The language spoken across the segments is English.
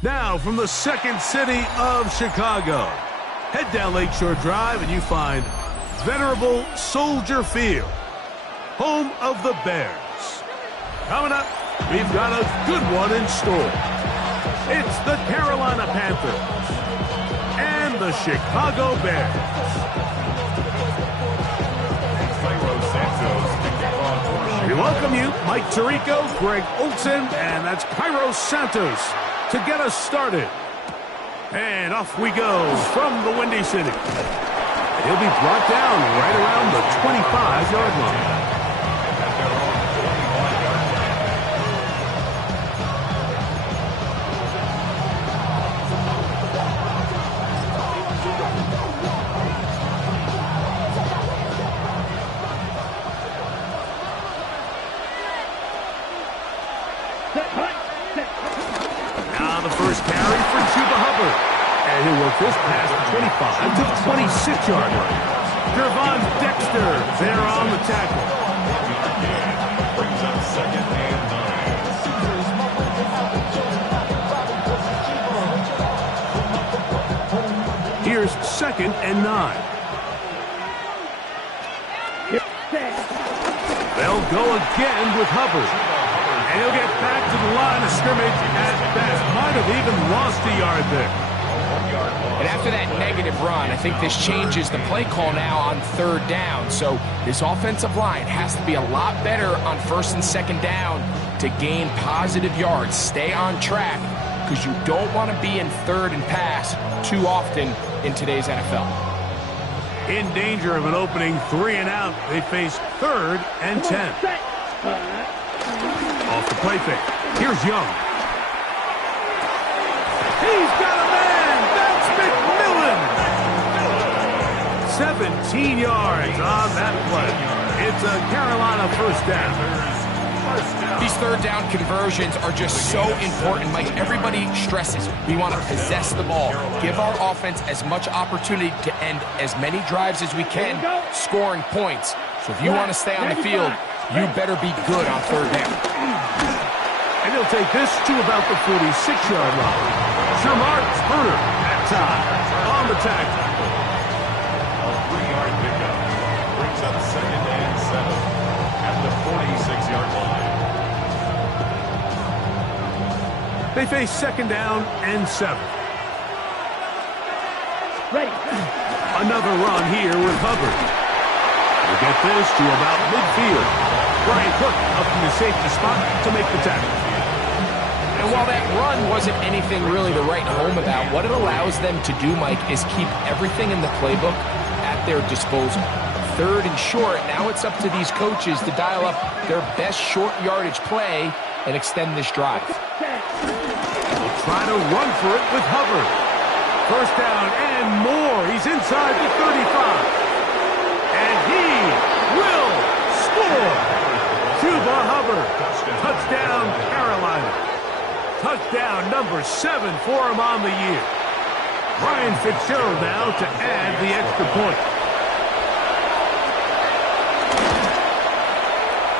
Now, from the second city of Chicago, head down Lakeshore Drive and you find venerable Soldier Field, home of the Bears. Coming up, we've got a good one in store. It's the Carolina Panthers and the Chicago Bears. We welcome you, Mike Tirico, Greg Olson, and that's Cairo Santos to get us started. And off we go from the Windy City. He'll be brought down right around the 25-yard line. Now the first carry for Chuba Hubbard. And he'll work this past the 25 to the 26-yard line. Gervon Dexter there on the tackle. Brings up second and 9. Here's second and 9. They'll go again with Hubbard. And he'll get back to the line of scrimmage at best. Might have even lost a yard there. And after that negative run, I think this changes the play call now on third down. So this offensive line has to be a lot better on first and second down to gain positive yards. Stay on track because you don't want to be in third and pass too often in today's NFL. In danger of an opening 3 and out, they face third and 10. Off the play fake. Here's Young. He's got a man. That's McMillan. 17 yards on that play. It's a Carolina first down. These third down conversions are just so important. Like everybody stresses, we want to possess the ball. Give our offense as much opportunity to end as many drives as we can, scoring points. So if you want to stay on the field, you better be good on third down. And he'll take this to about the 46-yard line. Shermark Spurter at time on the tackle. A 3-yard pickup brings up second and 7 at the 46-yard line. They face second down and 7. Ready. Another run here with Hubbard. We'll get this to about midfield. Brian Cook up in the safety spot to make the tackle. And while that run wasn't anything really to write home about, what it allows them to do, Mike, is keep everything in the playbook at their disposal. Third and short, now it's up to these coaches to dial up their best short yardage play and extend this drive. They'll try to run for it with Hubbard. First down and more. He's inside the 35. And he will score. Chuba Hubbard. Touchdown, Carolina. Touchdown number 7 for him on the year. Brian Fitzgerald now to add the extra point.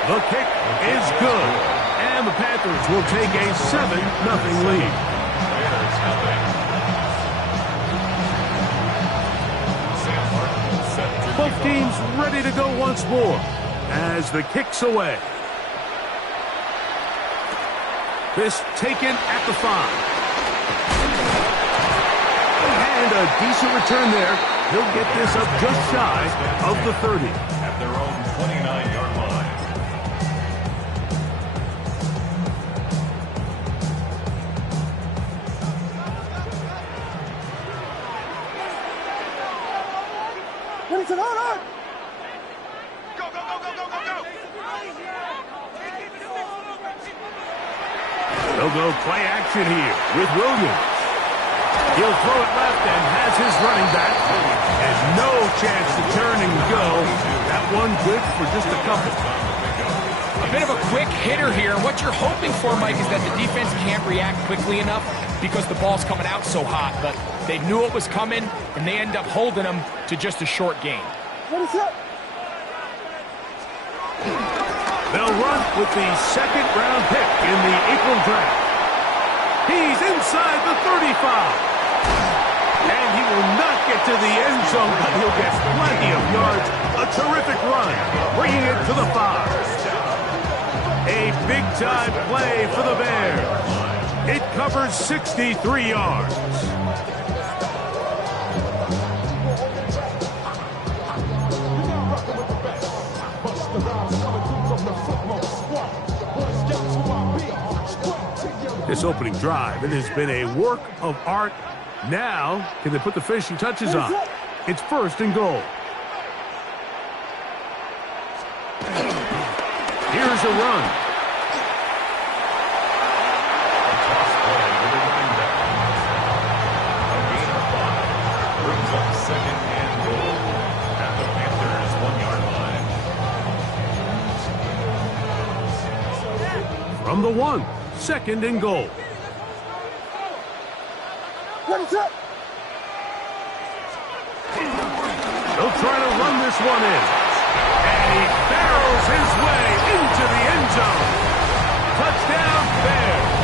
The kick is good. And the Panthers will take a 7-0 lead. Both teams ready to go once more as the kick's away. This taken at the 5. And a decent return there. He'll get this up just shy of the 30. At their own 29-yard line. It's an on. Go, go, go, go, go, go, go! They'll go play action here with Williams. He'll throw it left and has his running back. Has no chance to turn and go. That one good for just a couple. A bit of a quick hitter here. What you're hoping for, Mike, is that the defense can't react quickly enough because the ball's coming out so hot. But they knew it was coming, and they end up holding them to just a short gain. What is up? They'll run with the second-round pick in the April draft. He's inside the 35. And he will not get to the end zone, but he'll get plenty of yards. A terrific run, bringing it to the 5. A big-time play for the Bears. It covers 63 yards. This opening drive, it has been a work of art. Now, can they put the finishing touches on? It's 1st and goal. Here's a run. Toss play with a running back. A gain of 5. Brings up 2nd and goal at the Panthers' 1-yard line. From the 1, 2nd and goal. Ready, set. They'll try to run this one in. And he barrels his way into the end zone. Touchdown, Bears.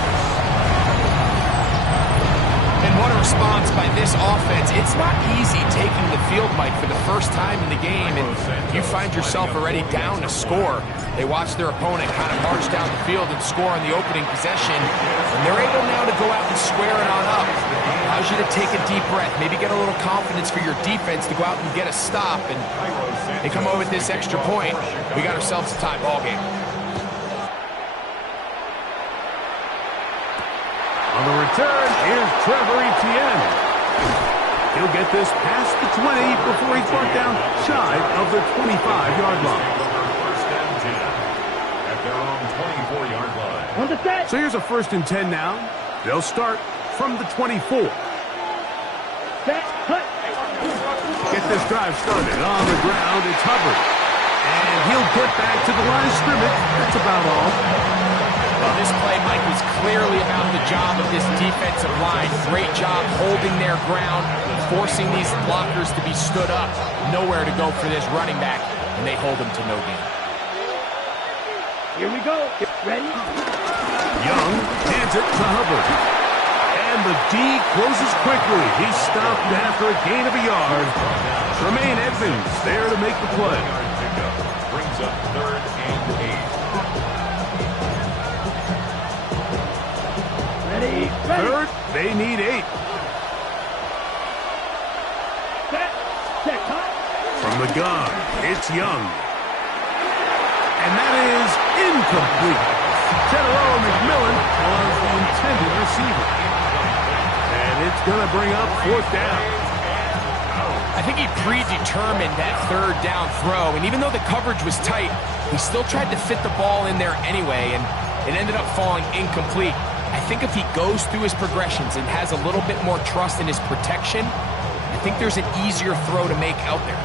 And what a response by this offense. It's not easy taking the field, Mike, for the first time in the game, and you find yourself already down a score. They watch their opponent kind of march down the field and score on the opening possession, and they're able now to go out and square it on up. Allows you to take a deep breath, maybe get a little confidence for your defense to go out and get a stop, and they come over with this extra point. We got ourselves a tie ball game. On the return, here's Trevor Etienne. He'll get this past the 20 before he's brought down shy of the 25-yard line. First and 10 at their own 24-yard line. On the set. So here's a 1st and 10 now. They'll start from the 24. Set. Cut. Get this drive started on the ground. It's Hubbard. And he'll get back to the line of scrimmage. That's about all. Well, this play, Mike, was clearly about the job of this defensive line. Great job holding their ground, forcing these blockers to be stood up. Nowhere to go for this running back, and they hold him to no gain. Here we go. Get ready. Young hands it to Hubbard. And the D closes quickly. He's stopped after a gain of a yard. Tremaine Edmonds there to make the play. Brings up 3rd and 8. Ready. Third, they need 8. Set. Set. Cut. From the gun, it's Young. And that is incomplete. General McMillan was the intended receiver. And it's going to bring up 4th down. I think he predetermined that 3rd down throw, and even though the coverage was tight, he still tried to fit the ball in there anyway, and it ended up falling incomplete. I think if he goes through his progressions and has a little bit more trust in his protection, I think there's an easier throw to make out there.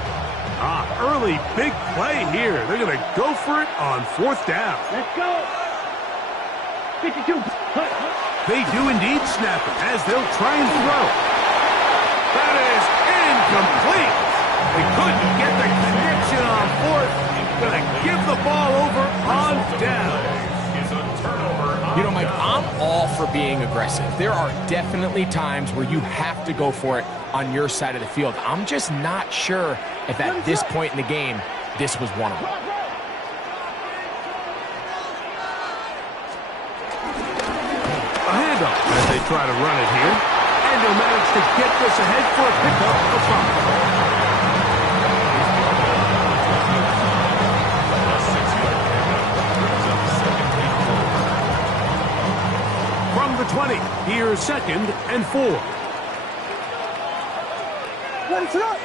Early big play here. They're going to go for it on 4th down. Let's go. 52. Cut. They do indeed snap it as they'll try and throw. That is incomplete. They couldn't get the connection on 4th. Going to give the ball over on down. You know, Mike, I'm all for being aggressive. There are definitely times where you have to go for it on your side of the field. I'm just not sure if at this point in the game, this was one of them. A handoff as they try to run it here. And they'll manage to get this ahead for a pickup of 5. From the 20, here's 2nd and 4. Ready, set.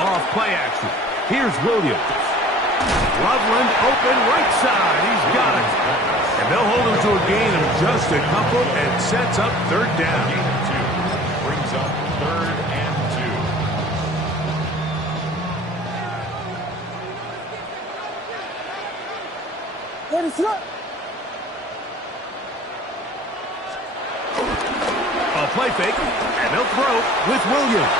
Off play action. Here's Williams. Loveland open right side. He's got it. And they'll hold him to a gain of just a couple and sets up 3rd down. Gain of 2. Brings up 3rd and 2. Ready, set. A play fake, and they'll throw with Williams.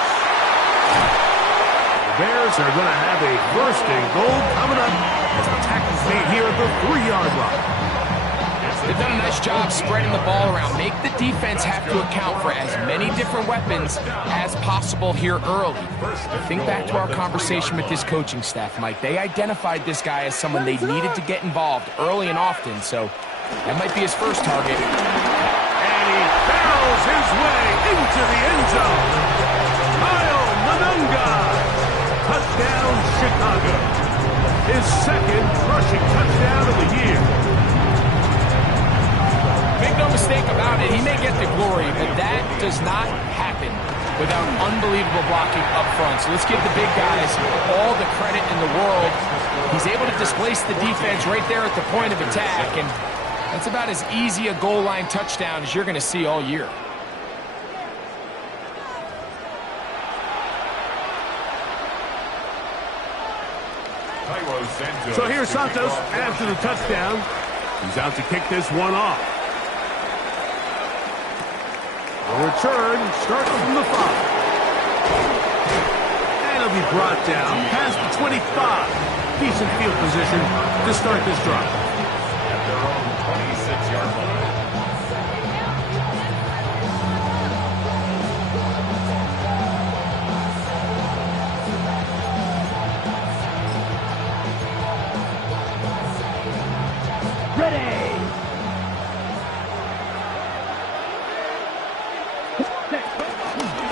The Bears are going to have a 1st and goal coming up as the tackle's made here at the 3-yard line. It's They've done a nice job spreading the ball around. Make the defense have to account for as many different weapons as possible here early. Think back to our conversation with this coaching staff, Mike. They identified this guy as someone they needed to get involved early and often, so that might be his first target. And he barrels his way into the end zone. Kyle Manunga. Touchdown, Chicago. His second rushing touchdown of the year. Make no mistake about it, he may get the glory, but that does not happen without unbelievable blocking up front. So let's give the big guys all the credit in the world. He's able to displace the defense right there at the point of attack, and that's about as easy a goal line touchdown as you're going to see all year. So here's Santos after the touchdown. He's out to kick this one off. The return starts from the 5. And it'll be brought down past the 25. Decent field position to start this drive. At their own 26-yard line.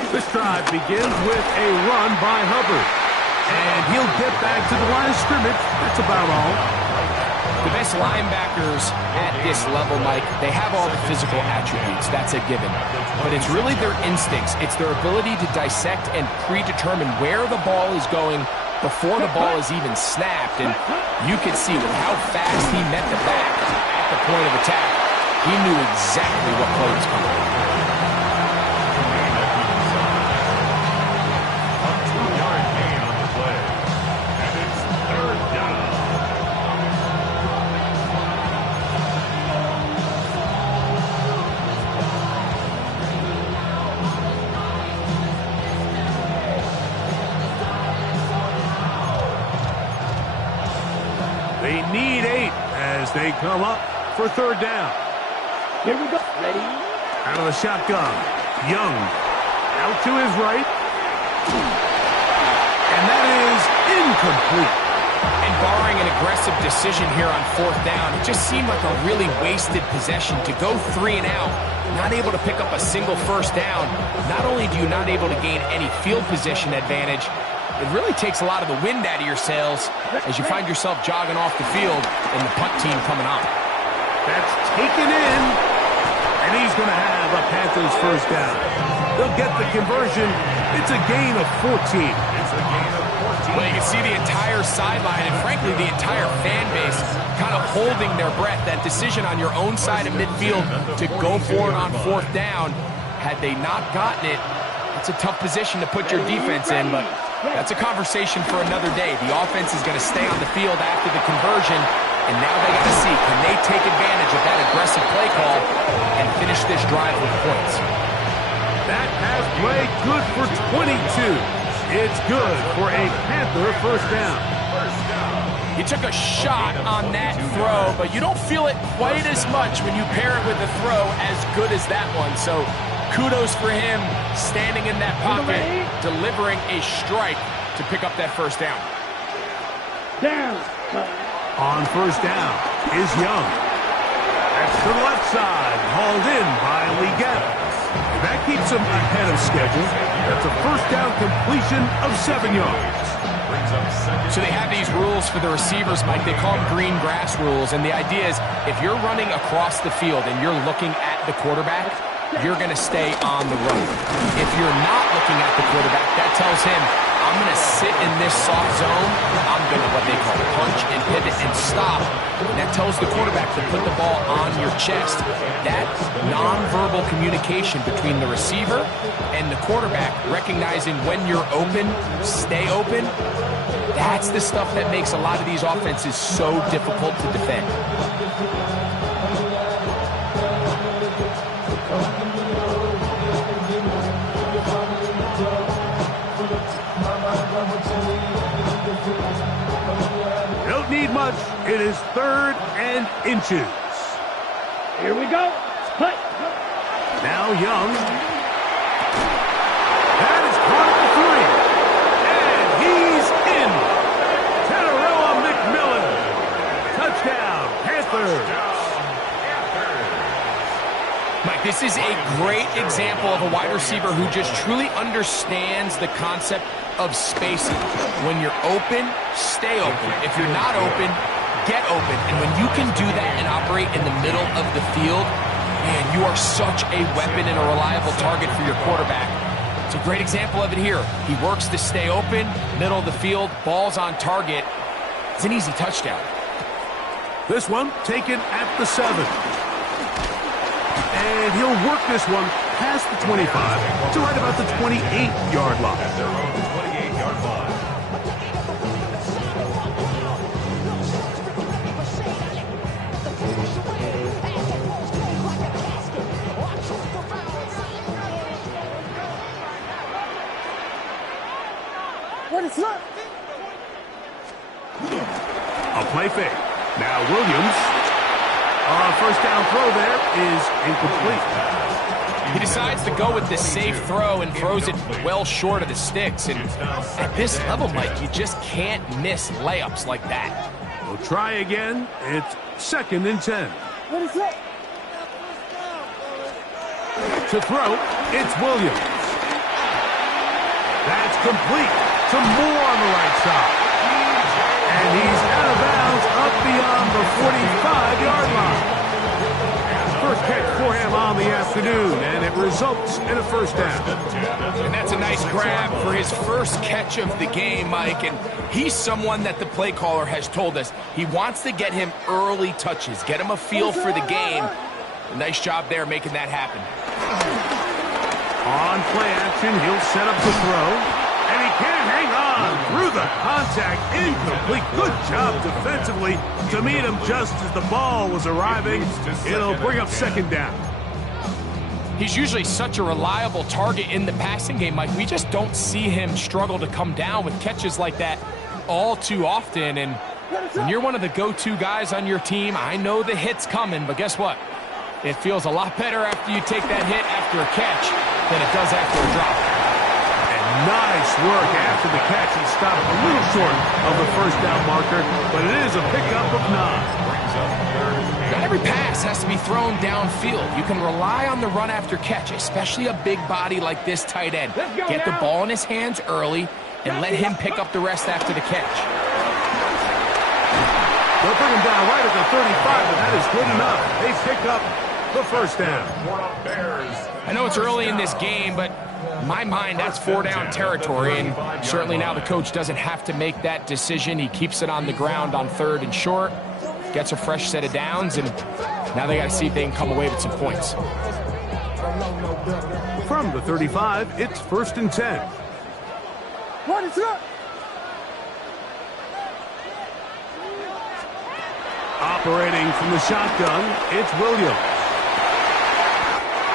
This drive begins with a run by Hubbard. And he'll get back to the line of scrimmage. That's about all. The best linebackers at this level, Mike, they have all the physical attributes. That's a given. But it's really their instincts. It's their ability to dissect and predetermine where the ball is going before the ball is even snapped. And you could see with how fast he met the back at the point of attack, he knew exactly what play was coming. They need 8 as they come up for third down. Here we go. Ready? Out of the shotgun. Young. Out to his right. And that is incomplete. And barring an aggressive decision here on fourth down, it just seemed like a really wasted possession to go 3 and out, not able to pick up a single first down. Not only do you not able to gain any field position advantage, it really takes a lot of the wind out of your sails as you find yourself jogging off the field and the punt team coming up. That's taken in, and he's going to have a Panthers first down. They'll get the conversion. It's a gain of 14. It's a gain of 14. Well, you can see the entire sideline and, frankly, the entire fan base kind of holding their breath. That decision on your own side of midfield to go for it on fourth down, had they not gotten it, it's a tough position to put your defense in, but that's a conversation for another day. The offense is going to stay on the field after the conversion, and now they got to see, can they take advantage of that aggressive play call and finish this drive with points? That pass play good for 22. It's good for a Panther first down. He took a shot on that throw, but you don't feel it quite as much when you pair it with a throw as good as that one. So kudos for him standing in that pocket, delivering a strike to pick up that first down. Down. On first down is Young. That's to the left side, hauled in by Lee Gaddis. That keeps him ahead of schedule. That's a first down completion of 7 yards. So they have these rules for the receivers, Mike. They call them green grass rules, and the idea is if you're running across the field and you're looking at the quarterback, you're going to stay on the road. If you're not looking at the quarterback, that tells him, I'm going to sit in this soft zone. I'm going to what they call punch and pivot and stop. And that tells the quarterback to put the ball on your chest. That nonverbal communication between the receiver and the quarterback, recognizing when you're open, stay open, that's the stuff that makes a lot of these offenses so difficult to defend. Don't need much. It is 3rd and inches. Here we go. Put. Now Young. That is caught at the 3. And he's in. Terrell McMillan. Touchdown, Panthers. Mike, this is a great example of a wide receiver who just truly understands the concept of spacing. When you're open, stay open. If you're not open, get open. And when you can do that and operate in the middle of the field, man, you are such a weapon and a reliable target for your quarterback. It's a great example of it here. He works to stay open, middle of the field, ball's on target. It's an easy touchdown. This one taken at the 7. And he'll work this one past the 25 to right about the 28-yard line. At their own 28-yard line. What is up? A play fake. Now Williams. First down throw there is incomplete. He decides to go with the safe throw and throws it well short of the sticks. And at this level, Mike, you just can't miss layups like that. We'll try again. It's 2nd and 10. What is up? To throw, it's Williams. That's complete to Moore on the right side. And he's out of bounds up beyond the 45-yard line. First catch for him on the afternoon, and it results in a first down. And that's a nice grab for his first catch of the game, Mike. And he's someone that the play caller has told us he wants to get him early touches, get him a feel for the game. A nice job there making that happen. On play action, he'll set up the throw. And he can't hang on through the contact. Incomplete. Good job defensively to meet him just as the ball was arriving. It'll bring up 2nd down. He's usually such a reliable target in the passing game, Mike. We just don't see him struggle to come down with catches like that all too often. And when you're one of the go-to guys on your team, I know the hit's coming, but guess what? It feels a lot better after you take that hit after a catch than it does after a drop. Nice work after the catch. He stopped a little short of the first down marker, but it is a pickup of 9. Not every pass has to be thrown downfield. You can rely on the run after catch, especially a big body like this tight end. Get the ball in his hands early and let him pick up the rest after the catch. They'll bring him down right at the 35, but that is good enough. They pick up the first down. I know it's early in this game, but in my mind, that's 4-down territory, and certainly now the coach doesn't have to make that decision. He keeps it on the ground on 3rd and short, gets a fresh set of downs, and now they got to see if they can come away with some points. From the 35, it's 1st and 10. What is up? Operating from the shotgun, it's Williams.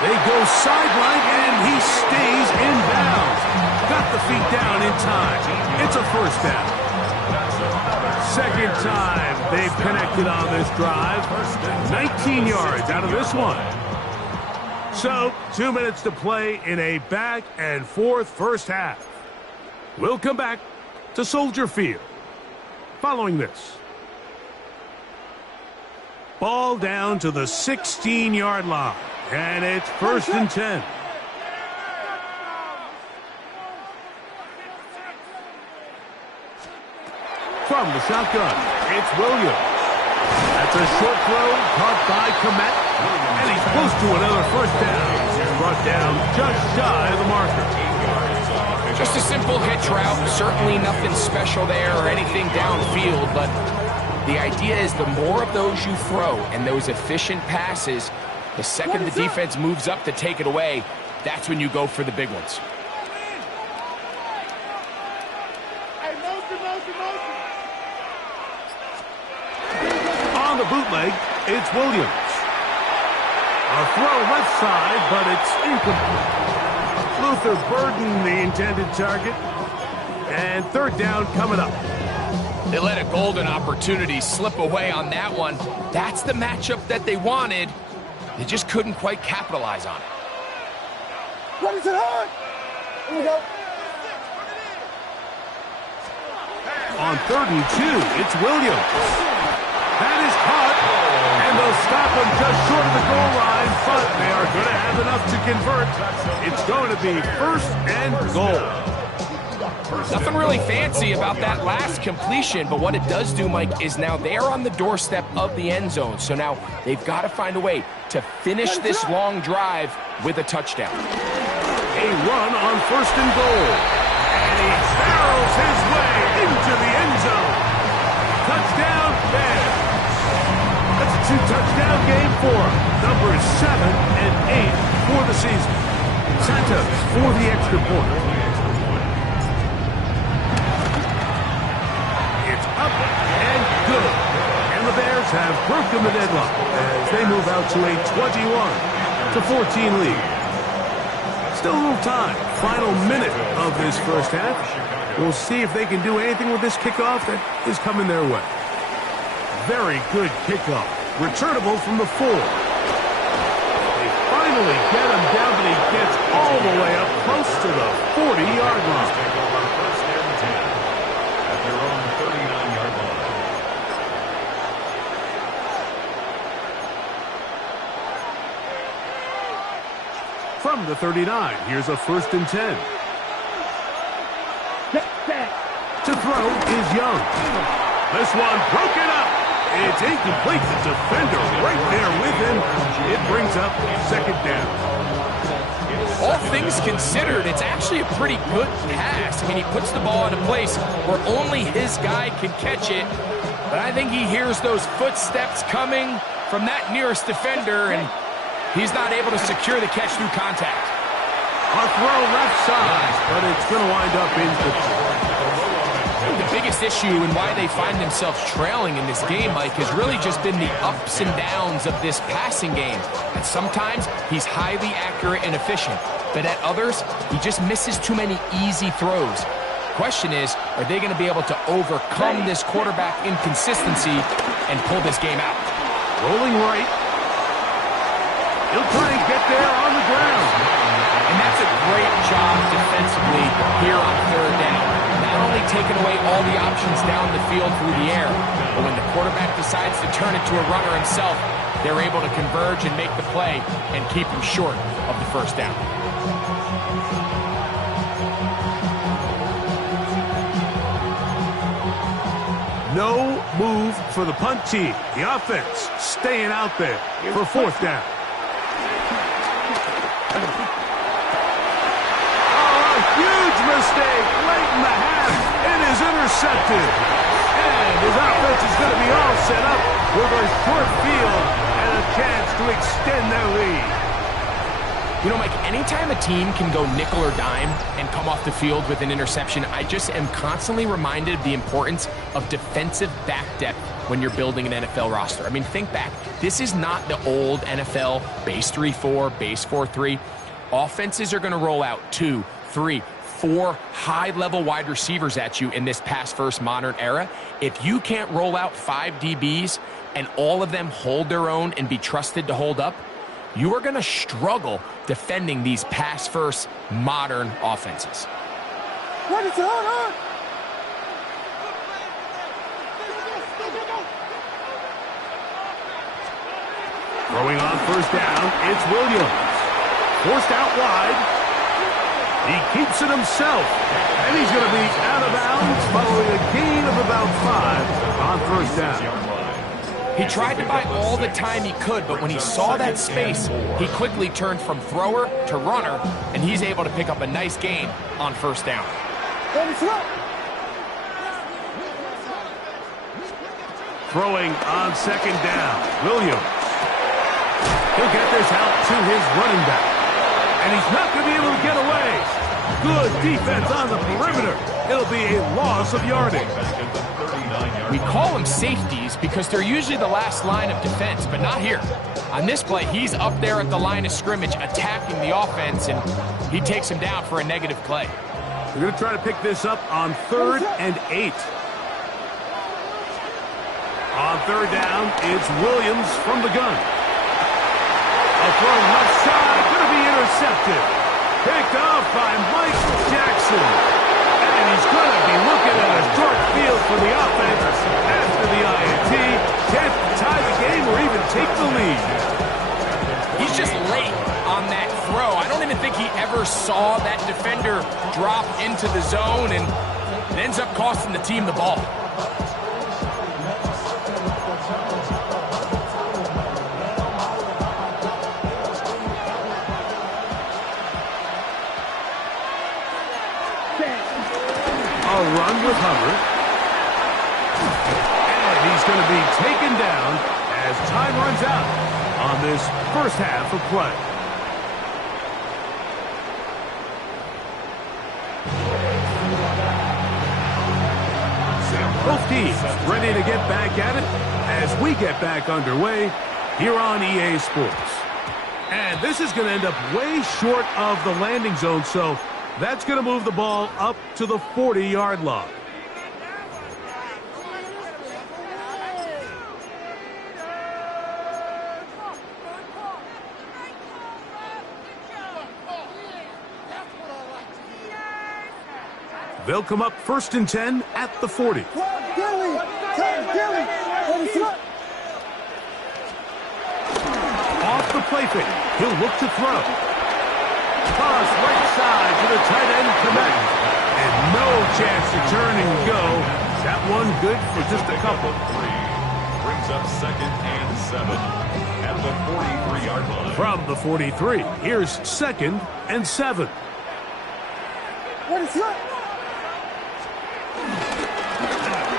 They go sideline, and he stays in bounds. Got the feet down in time. It's a first down. 2nd time they've connected on this drive. 19 yards out of this one. So, 2 minutes to play in a back-and-forth first half. We'll come back to Soldier Field following this. Ball down to the 16-yard line. And it's 1st and 10. From the shotgun, it's Williams. That's a short throw caught by Komet. And he's close to another first down. He's brought down just shy of the marker. Just a simple hitch route. Certainly nothing special there or anything downfield, but the idea is the more of those you throw and those efficient passes, the second the defense moves up to take it away, that's when you go for the big ones. On the bootleg, it's Williams. A throw left side, but it's incomplete. Luther Burden, the intended target. And 3rd down coming up. They let a golden opportunity slip away on that one. That's the matchup that they wanted. They just couldn't quite capitalize on it. Ready to hard. Here we go. On 3rd and 2, it's Williams. That is caught, and they'll stop him just short of the goal line, but they are going to have enough to convert. It's going to be 1st and goal. Nothing really fancy about that last completion, but what it does do, Mike, is now they're on the doorstep of the end zone. So now they've got to find a way to finish this long drive with a touchdown. A run on 1st and goal. And he barrels his way into the end zone. Touchdown, Bears. That's a 2-touchdown game for him. Numbers 7 and 8 for the season. Santos for the extra point. It's up and good. And the Bears have broken the deadlock as they move out to a 21-14 lead. Still a little time. Final minute of this first half. We'll see if they can do anything with this kickoff that is coming their way. Very good kickoff. Returnable from the 4. They finally get him down, but he gets all the way up close to the 40-yard line. Take over 1st and 10 at your own 39-yard line. From the 39, here's a 1st and 10. To throw is Young. This one broken up. It's incomplete. The defender right there with him. It brings up 2nd down. All things considered, it's actually a pretty good pass. I mean, he puts the ball in a place where only his guy can catch it. But I think he hears those footsteps coming from that nearest defender, and he's not able to secure the catch through contact. A throw left side, but it's going to wind up incomplete. The biggest issue and why they find themselves trailing in this game, Mike, has really just been the ups and downs of this passing game. And sometimes he's highly accurate and efficient, but at others, he just misses too many easy throws. Question is, are they going to be able to overcome this quarterback inconsistency and pull this game out? Rolling right. He'll try and get there on the ground. And that's a great job defensively here on 3rd down. Not only taking away all the options down the field through the air, but when the quarterback decides to turn it to a runner himself, they're able to converge and make the play and keep him short of the 1st down. No move for the punt team. The offense staying out there for 4th down. Oh, a huge mistake late in the half. It is intercepted. And his offense is going to be all set up with a short field and a chance to extend their lead. You know, Mike, anytime a team can go nickel or dime and come off the field with an interception, I just am constantly reminded of the importance of defensive back depth when you're building an NFL roster. I mean, think back. This is not the old NFL base 3-4, base 4-3. Offenses are going to roll out 2, 3, 4 high-level wide receivers at you in this pass-first modern era. If you can't roll out 5 DBs and all of them hold their own and be trusted to hold up, you are going to struggle defending these pass-first modern offenses. Ready to hard. Throwing on 1st down, it's Williams. Forced out wide. He keeps it himself. And he's going to be out of bounds following a gain of about 5 on 1st down. He tried to buy all the time he could, but when he saw that space, he quickly turned from thrower to runner, and he's able to pick up a nice gain on 1st down. Throwing on 2nd down, Williams. He'll get this out to his running back. And he's not going to be able to get away. Good defense on the perimeter. It'll be a loss of yardage. We call them safeties because they're usually the last line of defense, but not here. On this play, he's up there at the line of scrimmage attacking the offense, and he takes him down for a negative play. We're going to try to pick this up on 3rd and 8. On 3rd down, it's Williams from the gun. A throw left side, going to be intercepted. Picked off by Mike Jackson. And he's going to be looking at a short field for the offense after the INT. Can't tie the game or even take the lead. He's just late on that throw. I don't even think he ever saw that defender drop into the zone, and it ends up costing the team the ball. A run with Hubbard. And he's going to be taken down as time runs out on this first half of play. Both teams ready to get back at it as we get back underway here on EA Sports. And this is going to end up way short of the landing zone, so that's going to move the ball up to the 40-yard line. They'll come up 1st and 10 at the 40. Gilly! Gilly! Off the play fake. He'll look to throw. Toss right side to the tight end Clement. And no chance to turn and go. That one good for just a couple. Brings up 2nd and 7 at the 43-yard line. From the 43, here's 2nd and 7. What is that?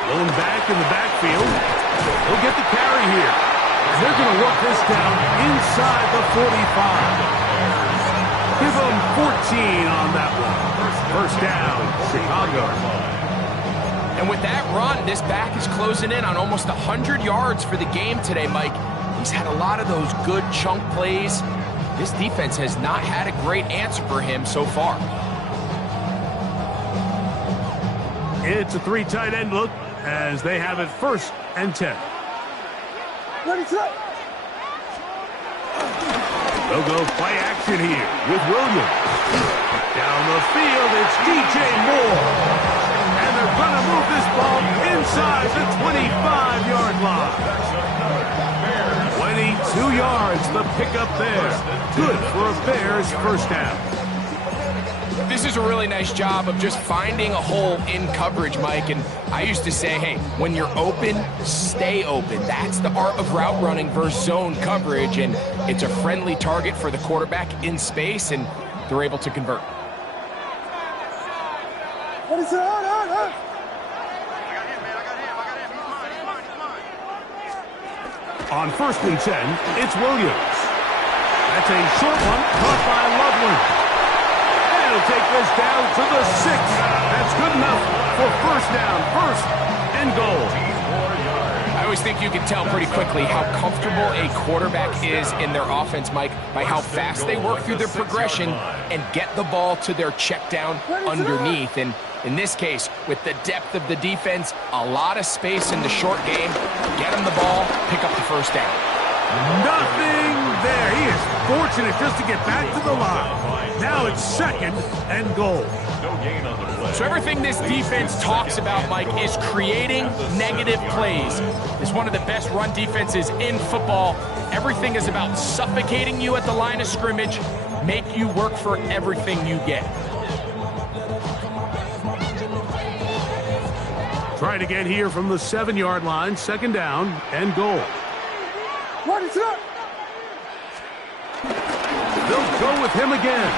Going back in the backfield. He'll get the carry here. They're going to work this down inside the 45. Give them 14 on that one. First down, Chicago. And with that run, this back is closing in on almost 100 yards for the game today, Mike. He's had a lot of those good chunk plays. This defense has not had a great answer for him so far. It's a 3 tight end look as they have it 1st and 10. Ready to They'll go play action here with Williams. Down the field, it's DJ Moore. And they're going to move this ball inside the 25-yard line. 22 yards, the pickup there. Good for a Bears first down. This is a really nice job of just finding a hole in coverage, Mike. And I used to say, hey, when you're open, stay open. That's the art of route running versus zone coverage. And it's a friendly target for the quarterback in space, and they're able to convert. What is it? On 1st and 10, it's Williams. That's a short one caught by Loveland. He'll take this down to the 6. That's good enough for first down, 1st and goal. I always think you can tell pretty quickly how comfortable a quarterback is in their offense, Mike, by how fast they work through their progression and get the ball to their check down underneath. And in this case, with the depth of the defense, a lot of space in the short game, get him the ball, pick up the first down. Nothing there. He is fortunate just to get back to the line. Now it's 2nd and goal. No gain on the play. So everything this defense talks about, Mike, is creating negative plays. It's one of the best run defenses in football. Everything is about suffocating you at the line of scrimmage, make you work for everything you get. Trying to get here from the 7-yard line, 2nd down and goal. What is it? They'll go with him again.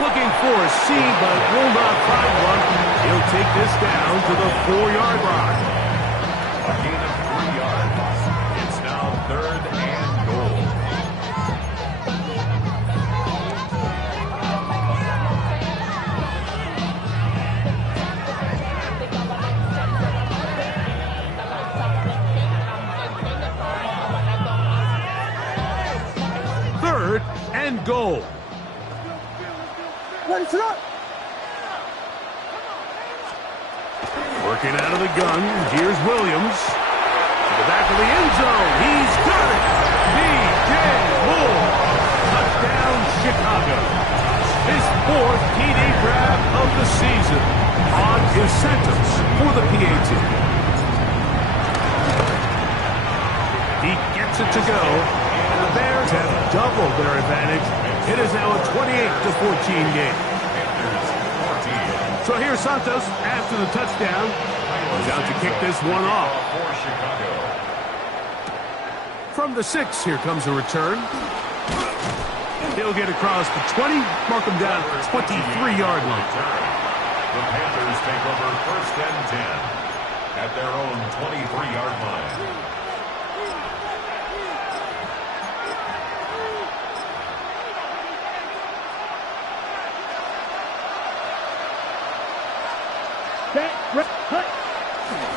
Looking for a seam, but will not find one. He'll take this down to the 4-yard line. A gain of 3 yards. It's now 3rd and goal. And goal. Ready to go. Working out of the gun. Here's Williams. To the back of the end zone. He's got it. DJ Moore. Chicago. His 4th TD grab of the season on is Santos for the PAT. He gets it to go, and the Bears have doubled their advantage. It is now a 28-14 game. So here's Santos after the touchdown. He's out to kick this one off. From the 6, here comes a return. He'll get across the 20, mark him down at the 23-yard line. The Panthers take over 1st and 10 at their own 23-yard line.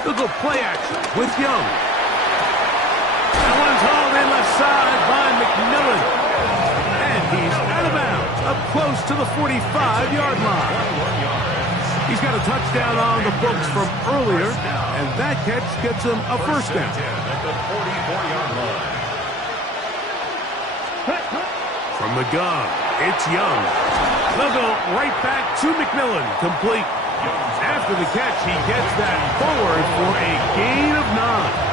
Look at play action with Young. That one's hauled in left side by McMillan. And he's out of bounds, up close to the 45-yard line. He's got a touchdown on the books from earlier, and that catch gets him a first down. At the 44-yard line. From the gun, it's Young. They'll go right back to McMillan, complete. After the catch, he gets that forward for a gain of 9.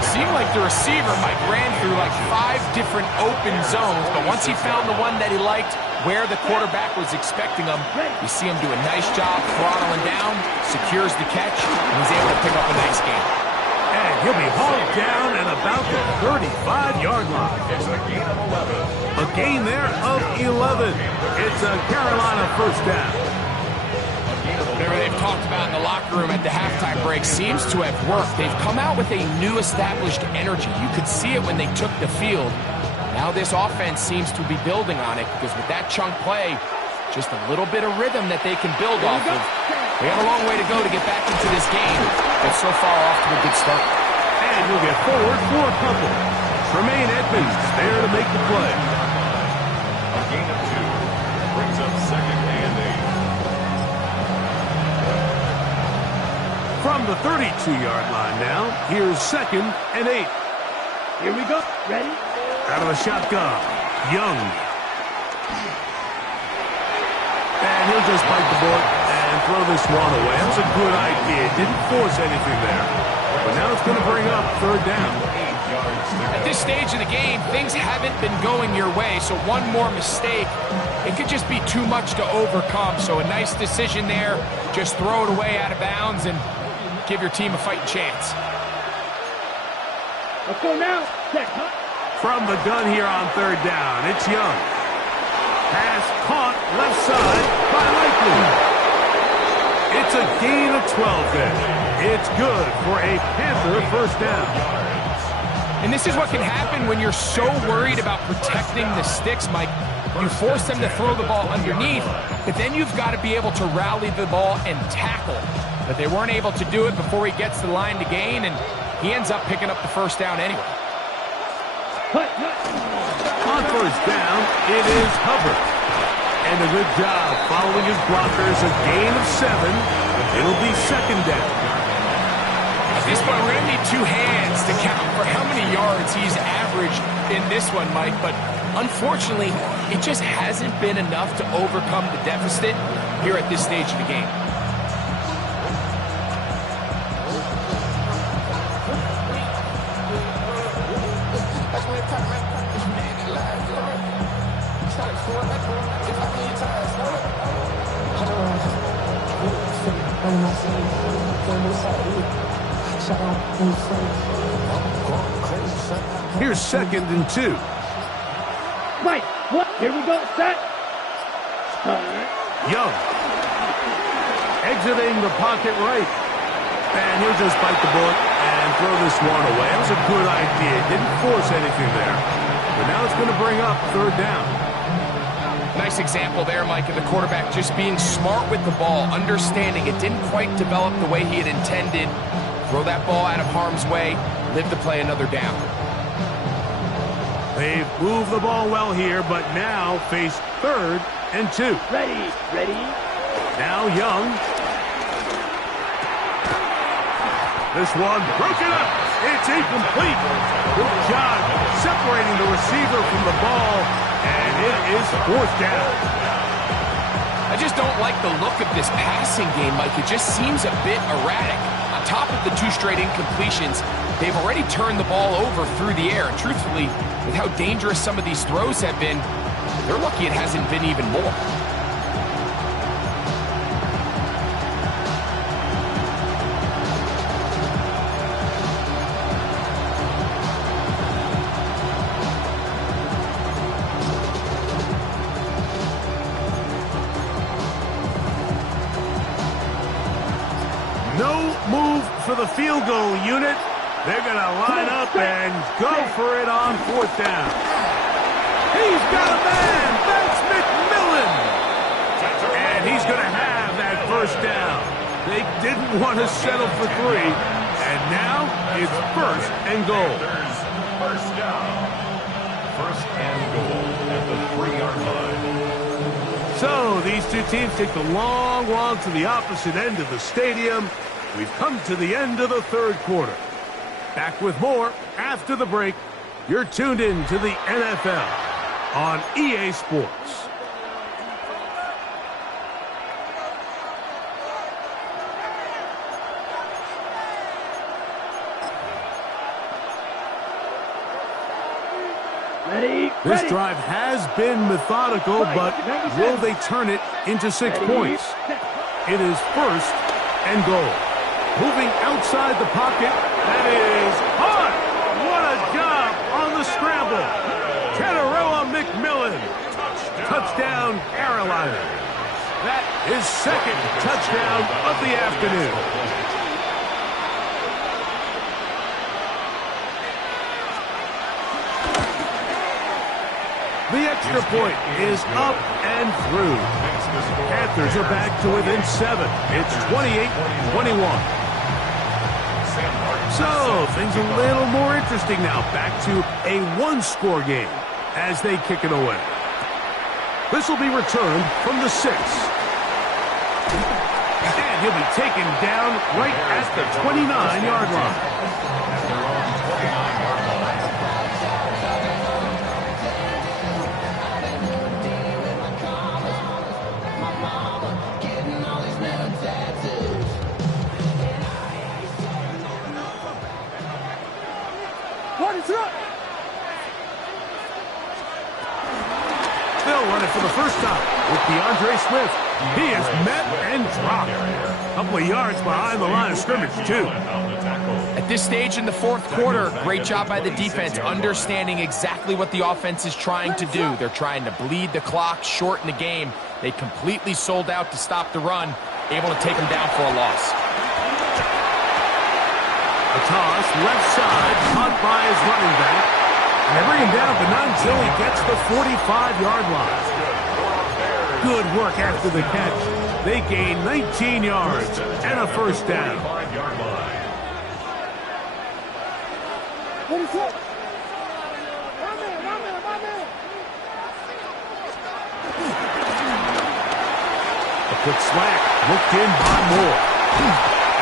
Seemed like the receiver, Mike, ran through like 5 different open zones, but once he found the one that he liked, where the quarterback was expecting him, you see him do a nice job throttling down, secures the catch, and he's able to pick up a nice gain. And he'll be hauled down at about the 35-yard line. It's a gain of 11. A gain there of 11. It's a Carolina first down. Whatever they've talked about in the locker room at the halftime break seems to have worked. They've come out with a new established energy. You could see it when they took the field. Now this offense seems to be building on it because with that chunk play, just a little bit of rhythm that they can build off of. They have a long way to go to get back into this game, but so far off to a good start. And he'll get forward for a couple. Tremaine Edmonds there to make the play. A gain of 2 brings up 2nd and 8. From the 32-yard line now, here's 2nd and 8. Here we go. Ready? Out of the shotgun, Young. And he'll just bite the bullet and throw this one away. That was a good idea. Didn't force anything there. But now it's going to bring up 3rd down. At this stage of the game, things haven't been going your way, so one more mistake, it could just be too much to overcome. So a nice decision there. Just throw it away out of bounds and give your team a fighting chance. Let's go now. Check. From the gun here on 3rd down, it's Young. Pass caught left side by Likely. It's a gain of 12 there. It's good for a Panther first down. And this is what can happen when you're so worried about protecting the sticks, Mike. You force them to throw the ball underneath, but then you've got to be able to rally the ball and tackle. But they weren't able to do it before he gets the line to gain, and he ends up picking up the first down anyway. On first down, it is Hubbard. And a good job following his blockers, a gain of 7. It'll be 2nd down. At this point, we're going to need 2 hands to count for how many yards he's averaged in this one, Mike. But unfortunately, it just hasn't been enough to overcome the deficit here at this stage of the game. Here's 2nd and 2. Right. What? Here we go. Set. Young. Exiting the pocket right. And he'll just bite the bullet and throw this one away. That was a good idea. Didn't force anything there. But now it's going to bring up 3rd down. Nice example there, Mike, of the quarterback just being smart with the ball, understanding it didn't quite develop the way he had intended. Throw that ball out of harm's way, live to play another down. They've moved the ball well here, but now face 3rd and 2. Ready. Now Young. This one broken up. It's incomplete. Good job separating the receiver from the ball. And it is fourth down. I just don't like the look of this passing game, Mike. It just seems a bit erratic. On top of the 2 straight incompletions, they've already turned the ball over through the air. And truthfully, with how dangerous some of these throws have been, they're lucky it hasn't been even more. No move for the field goal unit. They're going to line up and go for it on fourth down. He's got a man. That's McMillan. And he's going to have that first down. They didn't want to settle for 3. And now it's first and goal. First down. First and goal at the 3-yard line. So these two teams take the long walk to the opposite end of the stadium. We've come to the end of the third quarter. Back with more after the break. You're tuned in to the NFL on EA Sports. This drive has been methodical, but will they turn it into 6 points? It is first and goal. Moving outside the pocket, that is hot. What a job on the scramble. Teteroa McMillan. Touchdown, Carolina. That is second touchdown of the afternoon. The extra point is up and through. Panthers are back to within 7. It's 28-21. So, things a little more interesting now. Back to a 1-score game as they kick it away. This will be returned from the 6. And he'll be taken down right at the 29-yard line. They'll run it for the first time with DeAndre Swift. He is met and dropped. A couple of yards behind the line of scrimmage, too. At this stage in the fourth quarter, great job by the defense, understanding exactly what the offense is trying to do. They're trying to bleed the clock, shorten the game. They completely sold out to stop the run, able to take them down for a loss. A toss, left side, caught by his running back. And they bring him down, but not until he gets the 45-yard line. Good work after the catch. They gain 19 yards and a first down. A quick slant, looked in by Moore.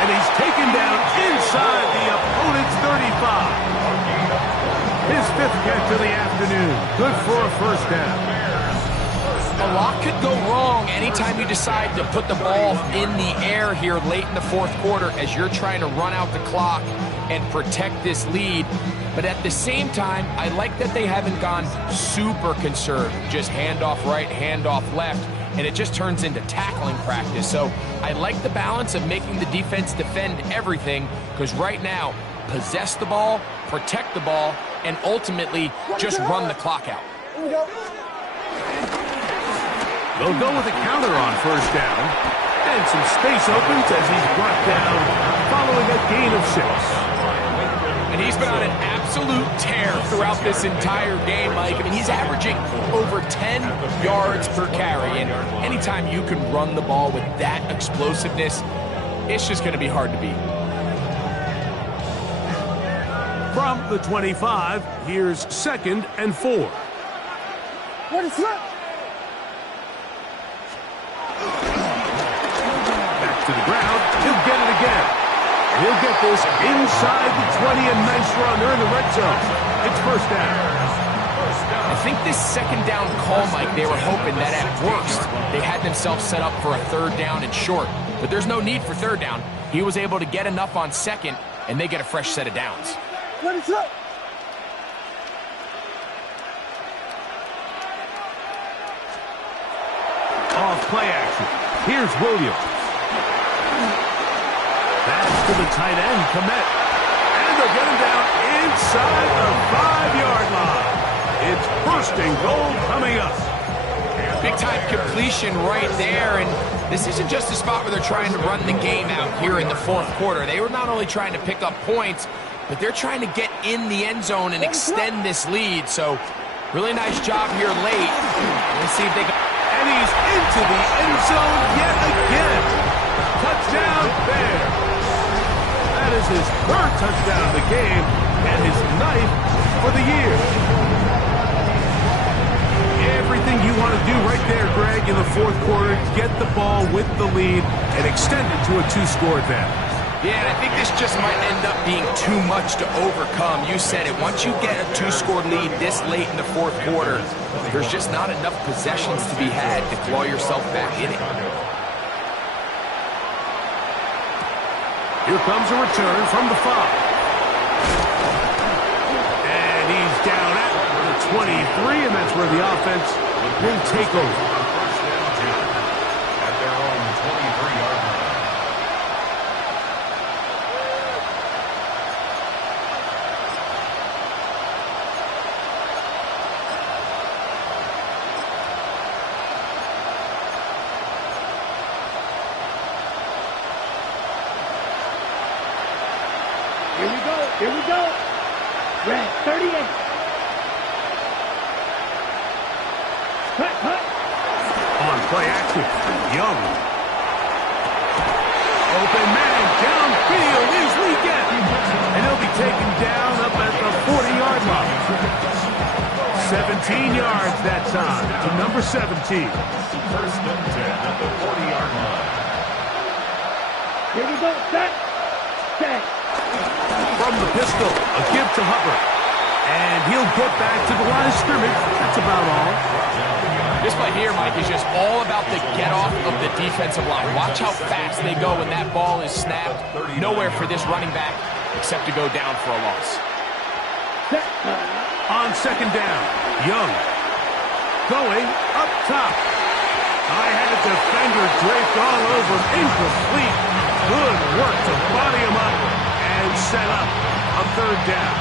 And he's taken down inside the opponent's 35. His 5th catch of the afternoon. Good for a first down. A lot could go wrong anytime you decide to put the ball in the air here late in the fourth quarter as you're trying to run out the clock and protect this lead. But at the same time, I like that they haven't gone super conservative. Just handoff right, handoff left, and it just turns into tackling practice. So I like the balance of making the defense defend everything, because right now, possess the ball, protect the ball, and ultimately just run the clock out. They'll go with a counter on first down. And some space opens as he's brought down following a gain of 6. And he's been on an absolute tear throughout this entire game, Mike. I mean, he's averaging over 10 yards per carry. And anytime you can run the ball with that explosiveness, it's just going to be hard to beat. From the 25, here's 2nd and 4. What is that? Back to the ground. He'll get it again. He'll get this inside the 20, a nice run. They're in the red zone. It's first down. I think this second down call, Mike, they were hoping that at worst they had themselves set up for a third down and short. But there's no need for third down. He was able to get enough on second, and they get a fresh set of downs. Ready, set. Off play action. Here's Williams. That's to the tight end, Komet. And they'll get him down inside the 5-yard line. It's first and goal coming up. Big-time completion right there, and this isn't just a spot where they're trying to run the game out here in the fourth quarter. They were not only trying to pick up points, but they're trying to get in the end zone and extend this lead. So, really nice job here late. Let's see if they can... And he's into the end zone yet again. Touchdown, Bear. That is his third touchdown of the game and his 9th for the year. Everything you want to do right there, Greg, in the fourth quarter, get the ball with the lead and extend it to a 2-score advantage. Yeah, and I think this just might end up being too much to overcome. You said it. Once you get a 2-score lead this late in the fourth quarter, there's just not enough possessions to be had to claw yourself back in it. Here comes a return from the 5. And he's down at the 23, and that's where the offense will take over. At their own 23-yard line. Here we go. Red 38. Cut. On play action, Young. Open man, downfield is Weekend. And he'll be taken down up at the 40-yard line. 17 yards that time to number 17. First and 10 at the 40-yard line. Here we go. Set. From the pistol, a give to Hubbard. And he'll get back to the line of scrimmage. That's about all. This play here, Mike, is just all about the get-off of the defensive line. Watch how fast they go when that ball is snapped. Nowhere for this running back except to go down for a loss. On second down, Young. Going up top. I had a defender draped all over him. Incomplete. Good work to body him up and set up a third down.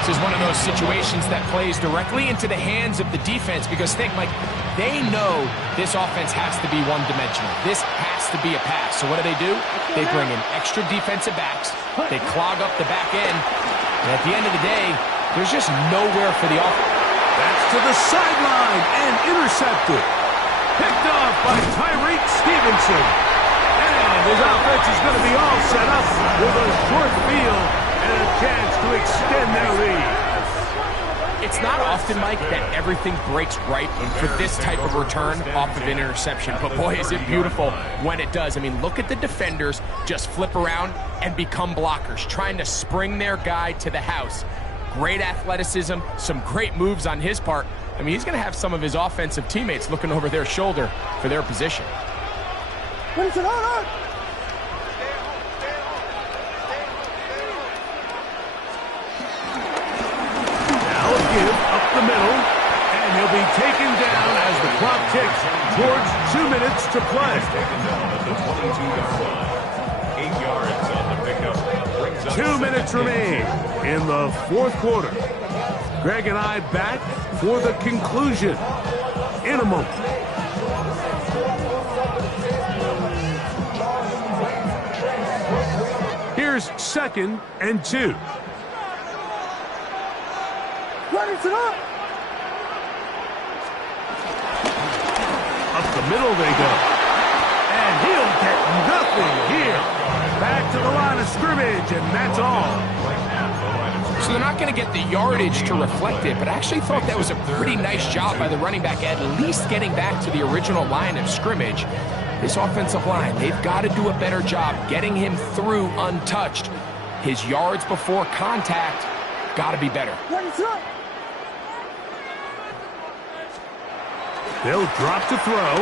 This is one of those situations that plays directly into the hands of the defense because think, Mike, they know this offense has to be one-dimensional. This has to be a pass. So what do? They bring in extra defensive backs. They clog up the back end. And at the end of the day, there's just nowhere for the offense. That's to the sideline and intercepted. Picked off by Tyreek Stevenson. And his offense is going to be all set up with a short field and a chance to extend their lead. It's not often, Mike, that everything breaks right for this type of return off of an interception. But boy, is it beautiful when it does. I mean, look at the defenders just flip around and become blockers, trying to spring their guy to the house. Great athleticism, some great moves on his part. I mean, he's going to have some of his offensive teammates looking over their shoulder for their position. What is it on? Now a give up the middle, and he'll be taken down as the clock ticks towards 2 minutes to play. Taken down at the 22-yard line. 8 yards on the pickup. Brings up 2 minutes remain in the fourth quarter. Greg and I back for the conclusion in a moment. Here's 2nd and 2. Ready, set up. Up the middle they go. And he'll get nothing here. Back to the line of scrimmage, and that's all. So they're not going to get the yardage to reflect it, but I actually thought that was a pretty nice job by the running back, at least getting back to the original line of scrimmage. This offensive line, they've got to do a better job getting him through untouched. His yards before contact got to be better. Ready, set up. They'll drop to throw.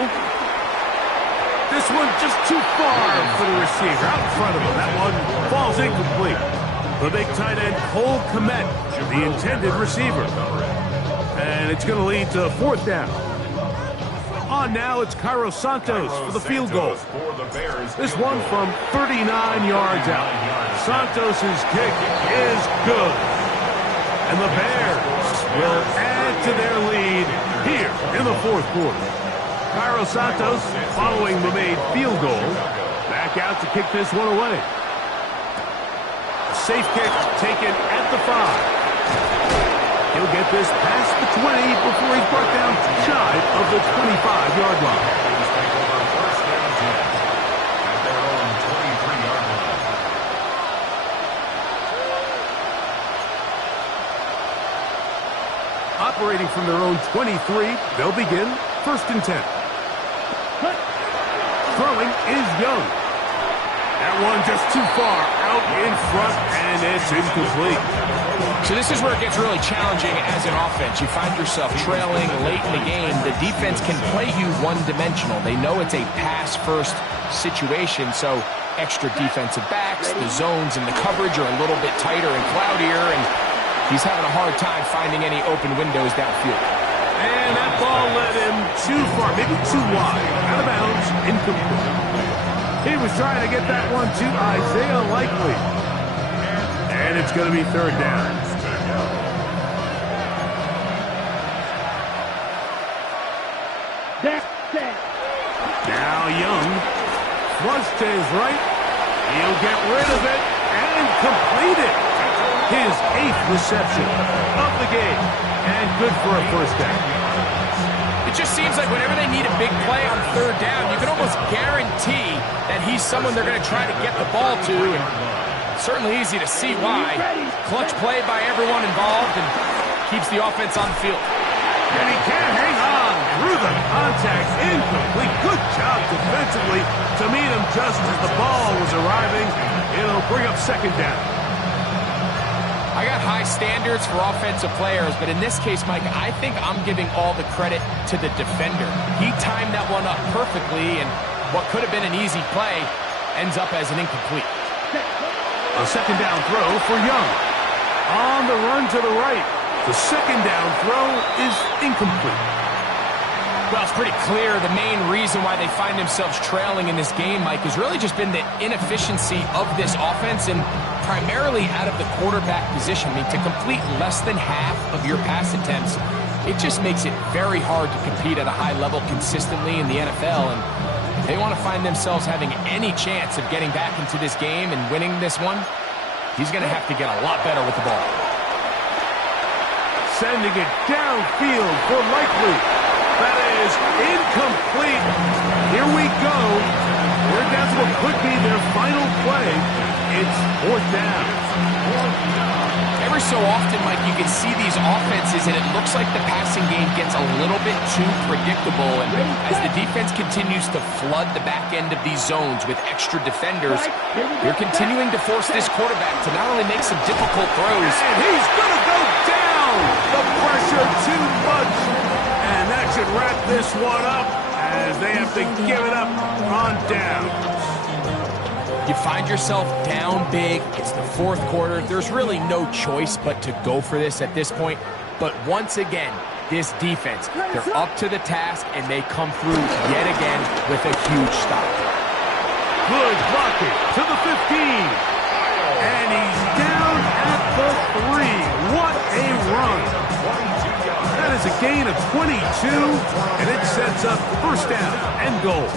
This one just too far for the receiver. Out in front of him. That one falls incomplete. The big tight end, Cole Kmet, the intended receiver. And it's going to lead to 4th down. On now, it's Cairo Santos for the field goal. This one from 39 yards out. Santos' kick is good. And the Bears will add to their lead here in the 4th quarter. Cairo Santos, following the made field goal, back out to kick this one away. A safe kick taken at the 5. He'll get this past the 20 before he's brought down shy of the 25-yard line. Operating from their own 23, they'll begin 1st and 10. Throwing is Young. That one just too far out in front, and it's incomplete. So this is where it gets really challenging as an offense. You find yourself trailing late in the game. The defense can play you one-dimensional. They know it's a pass-first situation, so extra defensive backs, the zones and the coverage are a little bit tighter and cloudier, and he's having a hard time finding any open windows downfield. And that ball led him too far, maybe too wide. Out of bounds, incomplete. He was trying to get that one to Isaiah Likely. And it's going to be 3rd down. Now Young, flush to his right. He'll get rid of it and complete it. His 8th reception of the game. And good for a 1st down. It just seems like whenever they need a big play on 3rd down, you can almost guarantee that he's someone they're going to try to get the ball to. And certainly easy to see why. Clutch play by everyone involved and keeps the offense on the field. And he can't hang on through the contact. Incomplete. Good job defensively to meet him just as the ball was arriving. It'll bring up 2nd down. I got high standards for offensive players, but in this case, Mike, I think I'm giving all the credit to the defender. He timed that one up perfectly, and what could have been an easy play ends up as an incomplete. A 2nd down throw for Young. On the run to the right. The 2nd down throw is incomplete. Well, it's pretty clear the main reason why they find themselves trailing in this game, Mike, has really just been the inefficiency of this offense and primarily out of the quarterback position. I mean, to complete less than half of your pass attempts, it just makes it very hard to compete at a high level consistently in the NFL. And if they want to find themselves having any chance of getting back into this game and winning this one, he's going to have to get a lot better with the ball. Sending it downfield for Likely. That is incomplete. Here we go. We're down to what could be their final play. It's 4th down. Every so often, Mike, you can see these offenses, and it looks like the passing game gets a little bit too predictable. And as the defense continues to flood the back end of these zones with extra defenders, you're continuing to force this quarterback to not only make some difficult throws. And he's going to go down. The pressure too much. And that should wrap this one up as they have to give it up on downs. You find yourself down big. It's the 4th quarter. There's really no choice but to go for this at this point. But once again, this defense, they're up to the task, and they come through yet again with a huge stop. Good blocking to the 15. And he's down at the 3. What a run. That is a gain of 22, and it sets up 1st down and goal.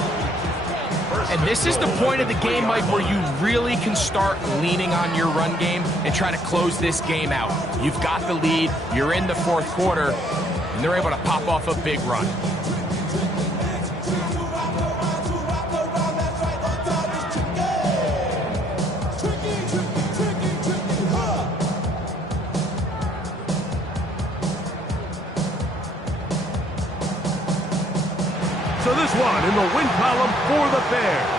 And this is the point of the game, Mike, where you really can start leaning on your run game and try to close this game out. You've got the lead, you're in the 4th quarter, and they're able to pop off a big run. So this one in the win column for the Bears.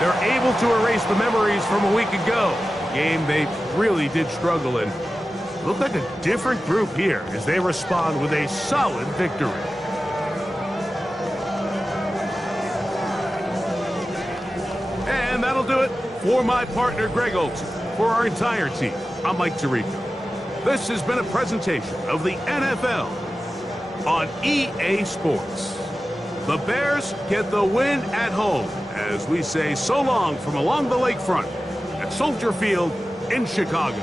They're able to erase the memories from a week ago. A game they really did struggle in. Look like a different group here as they respond with a solid victory. For my partner, Greg Olson, for our entire team, I'm Mike Tirico. This has been a presentation of the NFL on EA Sports. The Bears get the win at home as we say so long from along the lakefront at Soldier Field in Chicago.